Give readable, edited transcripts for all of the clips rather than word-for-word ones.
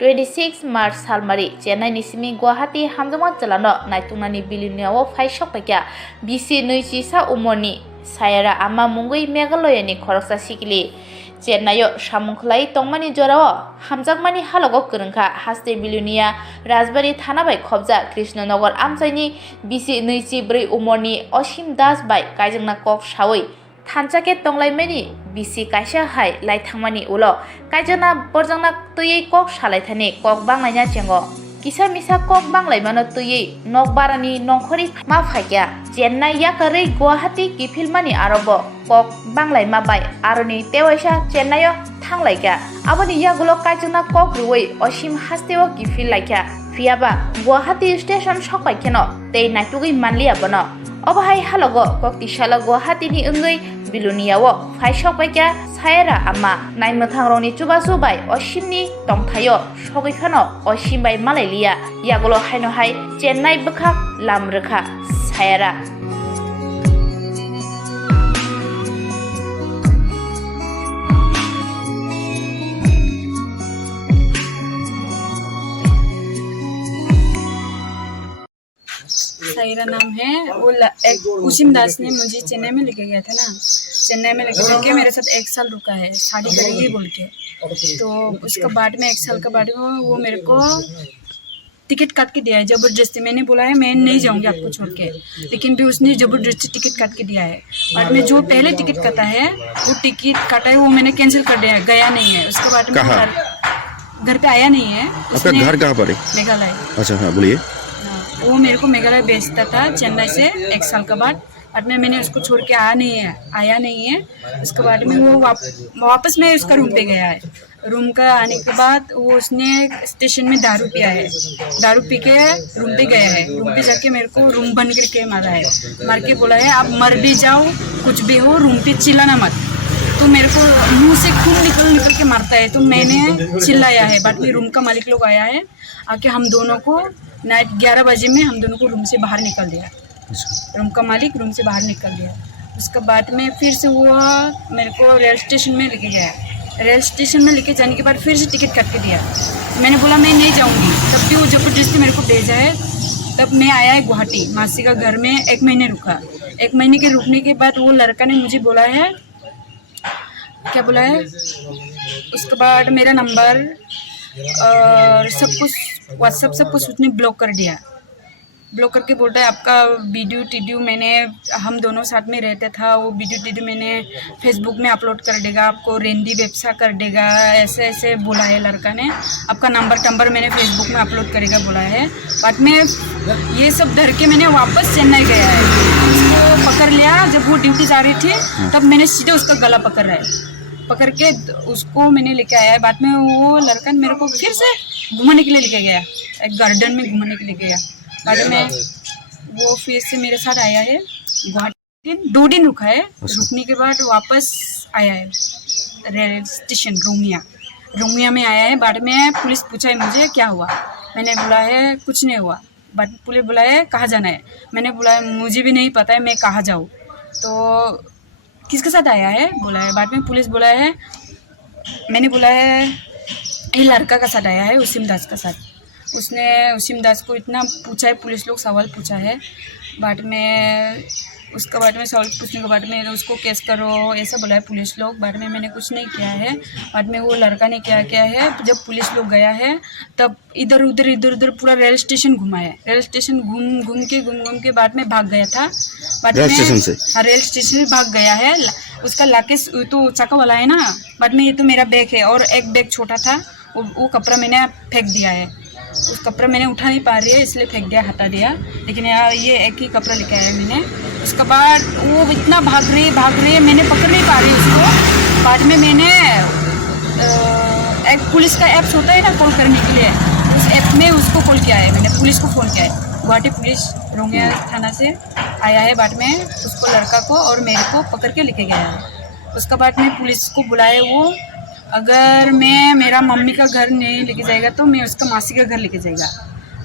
26 March salmari Chennai ni simi Guwahati hamjama jalano naitungnani bilioniao faisok paikya bisi neujisa umorni sayara ama mungui Meghalaya ni khoroksa sikili Chennai samungkhlai tongmani jorao hamjakmani halogo kwrwngkha haste bilionia Rajbari thana bai khobja Krishnanagar amchaini bisi 24 umorni Osim Das bai kaijingna kok sawi thanchake tonglaimani bisi kaisa hai lai thangmani ulo kaijana borjangna tui kok salaithani kok banglaina chengo kisa misa kok banglaimano tui nok barani nongkhori ma phaikya Chennai yakare Guwahati kifilmani arobo kok banglaima bai aroni tewaisa Chennai thanglaikya aboni yagulo kaijana kok ruwei Osim hasteo kifil laikya fiaba Guwahati station sokpaikeno tei naitugui manliya bono obahai halogo kok tisala Guwahati ni ungui biloniao faisok paikya sayara ama naimothangrokni chubachu bai Osimni tongthaio sogikhano Osim bai malailia yagulo haino hai Chennai bwkhak lamrokha sayara Saira नाम है वो एक ओसिम दास ने मुझे चेन्नई में लेके गया था ना। चेन्नई में लेके जाके मेरे साथ 1 साल रुका है शादी करेंगे बोल के। तो उसके बाद में 1 साल के बाद वो मेरे को टिकट काट के दिया है जबरदस्ती। मैंने बोला है मैं नहीं जाऊंगी आपको छोड़ के, लेकिन भी उसने जबरदस्ती टिकट काट के दिया है। बाद में जो पहले टिकट काटा है वो टिकट काटा है वो मैंने कैंसिल कर दिया है, गया नहीं है। उसके बाद में घर पे आया नहीं है। आपका घर कहाँ पर है? मेघालय। अच्छा हाँ बोलिए। वो मेरे को मेघालय भेजता था चेन्नई से 1 साल के बाद में मैंने उसको छोड़ के आया नहीं है। उसके बाद में वो वापस में उसका रूम पे गया है। रूम का आने के बाद वो उसने स्टेशन में दारू पिया है, दारू पी के रूम पे गया है। रूम पे जाके मेरे को रूम बंद करके मारा है, मार के बोला है आप मर भी जाओ कुछ भी हो रूम पे चिल्लाना मत। तो मेरे को मुंह से खून निकल के मारता है। तो मैंने चिल्लाया है। बाद में रूम का मालिक लोग आया है, आके हम दोनों को नाइट 11 बजे में हम दोनों को रूम से बाहर निकल दिया। रूम का मालिक रूम से बाहर निकल दिया। उसके बाद में फिर से वो मेरे को रेल स्टेशन में लेके गया। रेल स्टेशन में लेके जाने के बाद फिर से टिकट काट के दिया। मैंने बोला मैं नहीं जाऊंगी, तब भी वो जबरदस्ती मेरे को भेजा है। तब मैं आया है गुवाहाटी मासी का घर में 1 महीने रुका। 1 महीने के रुकने के बाद वो लड़का ने मुझे बोला है, क्या बोला है, उसके बाद मेरा नंबर और सब कुछ व्हाट्सएप सब कुछ उसने ब्लॉक कर दिया। ब्लॉक करके बोलता है आपका वीडियो मैंने हम दोनों साथ में रहते था, वो वीडियो मैंने फेसबुक में अपलोड कर देगा, आपको रेंडी व्यवसाय कर देगा, ऐसे ऐसे बोला है लड़का ने। आपका नंबर मैंने फेसबुक में अपलोड करेगा बोला है। बाद में ये सब डर के मैंने वापस चेन्नई गया है। उसको पकड़ लिया जब वो ड्यूटी जा रही थी, तब मैंने सीधे उसका गला पकड़ के उसको मैंने लेके आया है। बाद में वो लड़का मेरे को फिर से घुमाने के लिए लेके गया, एक गार्डन में घुमाने के लिए गया। बाद में वो फिर से मेरे साथ आया है गुवाहाटी। 2 दिन रुका है। रुकने के बाद वापस आया है रेल स्टेशन रोमिया में आया है। बाद में पुलिस पूछा है मुझे क्या हुआ, मैंने बोला है कुछ नहीं हुआ। बाद पुलिस बोला है कहाँ जाना है, मैंने बोला है मुझे भी नहीं पता है मैं कहाँ जाऊँ। तो किसके साथ आया है बोला है। बाद में पुलिस बोला है, मैंने बोला है ये लड़का का साथ आया है ओसिम दास का साथ। उसने ओसिम दास को इतना पूछा है, पुलिस लोग सवाल पूछा है। बाद में उसके बाद में सवाल पूछने के बाद में उसको केस करो ऐसा बोला है पुलिस लोग। बाद में मैंने कुछ नहीं किया है। बाद में वो लड़का ने क्या किया है, जब पुलिस लोग गया है तब इधर उधर पूरा रेल स्टेशन घुमा है। रेल स्टेशन घूम के बाद में भाग गया था। बाद में रेल स्टेशन से भाग गया है। उसका लाकेश तो चाका वाला है ना। बाद में ये तो मेरा बैग है और एक बैग छोटा था, वो कपड़ा मैंने फेंक दिया है। उस कपड़ा मैंने उठा नहीं पा रही है इसलिए फेंक दिया, हटा दिया। लेकिन यार ये एक ही कपड़ा लेके आया मैंने। उसके बाद वो इतना भाग रही है, मैंने पकड़ नहीं पा रही उसको। बाद में मैंने एक पुलिस का ऐप होता है ना कॉल करने के लिए, उस ऐप में उसको कॉल किया है मैंने, पुलिस को फ़ोन किया है। गुवाहाटी पुलिस रोंगिया थाना से आया है। बाद में उसको लड़का को और मेरे को पकड़ के लेके गया है। उसके बाद में पुलिस को बुलाया। वो अगर मैं मेरा मम्मी का घर नहीं लेके जाएगा तो मैं उसका मासी का घर लेके जाएगा।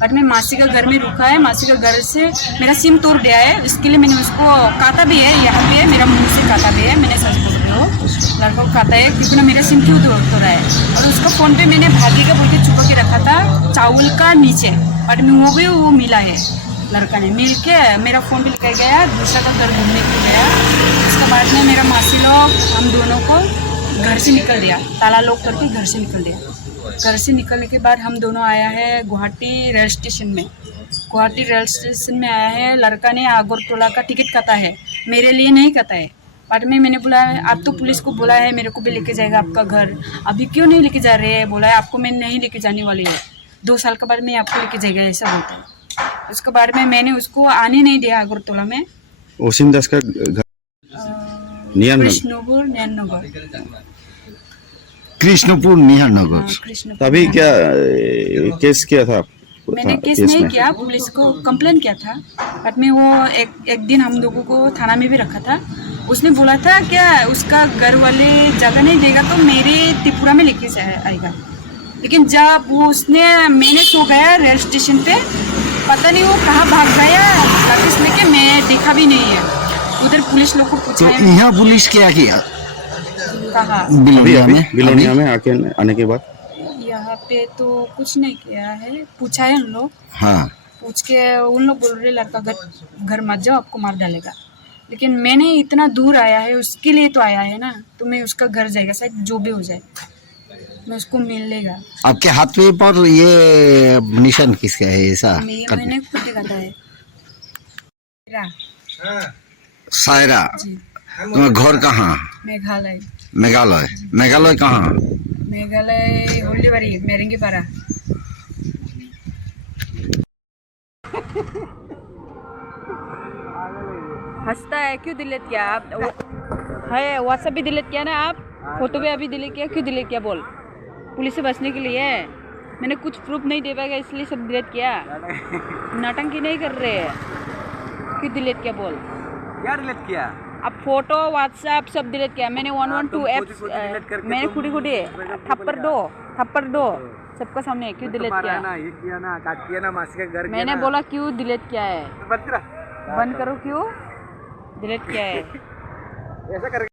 बट मैं मासी का घर में रुका है। मासी का घर से मेरा सिम तोड़ दिया है, इसके लिए मैंने उसको काटा भी है, यहाँ पे है मेरा मुंह से काटा भी है। मैंने सच बोल रही हूँ। लड़का को कहता है क्योंकि ना मेरा सिम क्यों तो रहा है। और उसका फ़ोन पे मैंने भागेगा बोल के छुपा के रखा था चावल का नीचे, बट वो भी वो मिला है। लड़का ने मिल के मेरा फ़ोन भी लेकर गया, दूसरा का घर घूमने के लिए गया। उसके बाद में मेरा मासी लोग हम दोनों को घर से निकल दिया, ताला लॉक करके घर से निकल दिया। घर से निकलने के बाद हम दोनों आया है गुवाहाटी रेल स्टेशन में। गुवाहाटी रेल स्टेशन में आया है, लड़का ने आगरतला का टिकट काटा है, मेरे लिए नहीं काटा है। बाद में मैंने बोला आप तो पुलिस को बोला है मेरे को भी लेके जाएगा आपका घर, अभी क्यों नहीं लेके जा रहे हैं? बोला है आपको मैं नहीं लेके जाने वाली है, 2 साल के बाद मैं आपको लेके जाएगा, ऐसा बोलता है। उसके बाद में मैंने उसको आने नहीं दिया आगरतला में। वसीम दास का घर कृष्णपुर नयननगर। कृष्णपुर निहारनगर। हाँ, कृष्णपुर। तभी क्या केस किया था आप? मैंने केस नहीं किया, पुलिस को कंप्लेन किया था। बट में वो एक दिन हम लोगों को थाना में भी रखा था। उसने बोला था क्या उसका घर वाले जगह नहीं देगा तो मेरे त्रिपुरा में लेके आएगा। लेकिन जब वो मैंने सो गया रेल स्टेशन पे, पता नहीं वो कहाँ भाग गया, लापिस लेके मैं देखा भी नहीं है। उधर पुलिस लोग को तो पूछा है यहाँ पुलिस क्या किया? कहा बिलोनिया में? बिलोनिया में आने के बाद यहाँ पे तो कुछ नहीं किया है, पूछा है उन लोग। हाँ, पूछ के उन लोग बोल रहे लड़का घर मत जाओ आपको मार डालेगा। लेकिन मैंने इतना दूर आया है उसके लिए तो आया है ना, तो मैं उसका घर जाएगा, शायद जो भी हो जाए मैं उसको मिल लेगा। आपके हाथ में पर ये निशान किसका है ऐसा? मैंने खुद काटा है। सायरा। जी। तुम्हारा घर कहाँ? मेघालय। मेघालय। मेघालय कहाँ? मेघालय होलीबारी मेरेंगीपारा। हंसता है क्यों डिलीट किया आप? है व्हाट्सएप भी डिलीट किया ना आप, फोटो भी अभी डिलीट किया, क्यों डिलीट किया बोल? पुलिस से बचने के लिए। मैंने कुछ प्रूफ नहीं दे पाएगा इसलिए सब डिलीट किया। नौटंकी नहीं कर रहे हैं, क्यों डिलीट किया बोल? क्या डिलीट किया? अब फोटो व्हाट्सएप सब डिलीट किया मैंने। 112 ऐप्स मैंने खुदी थप्पड़ दो सबका सामने क्यों डिलीट किया? ये किया ना, काट किया ना, मासी का घर मैंने बोला क्यों डिलीट किया है? बंद बंद करो, क्यों डिलीट किया है? ऐसा कर